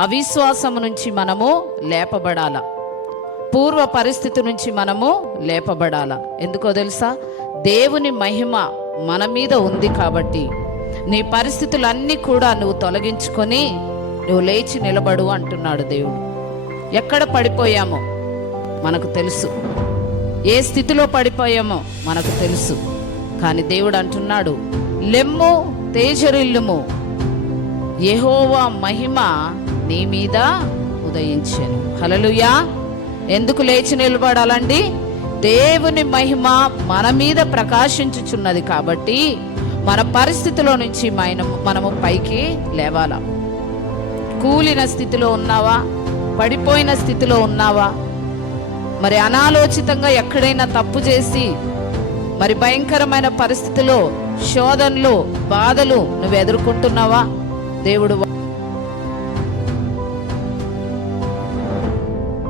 అవిశ్వాసము నుంచి మనము లేపబడాల, పూర్వ పరిస్థితి నుంచి మనము లేపబడాల. ఎందుకో తెలుసా? దేవుని మహిమ మన మీద ఉంది కాబట్టి నీ పరిస్థితులన్నీ కూడా నువ్వు తొలగించుకొని నువ్వు లేచి నిలబడు అంటున్నాడు దేవుడు. ఎక్కడ పడిపోయామో మనకు తెలుసు, ఏ స్థితిలో పడిపోయామో మనకు తెలుసు. కానీ దేవుడు అంటున్నాడు, లెమ్ము తేజరిల్లుము, యెహోవా మహిమ నీ మీద ఉదయించెను. హల్లెలూయా. ఎందుకు లేచి నిలబడాలండి? దేవుని మహిమ మన మీద ప్రకాశించుచున్నది కాబట్టి మన పరిస్థితిలో నుంచి మనము పైకి లేవాలా. కూలిన స్థితిలో ఉన్నావా? పడిపోయిన స్థితిలో ఉన్నావా? మరి అనాలోచితంగా ఎక్కడైనా తప్పు చేసి మరి భయంకరమైన పరిస్థితిలో, శోధనలు, బాధలు నువ్వు ఎదుర్కొంటున్నావా? దేవుడు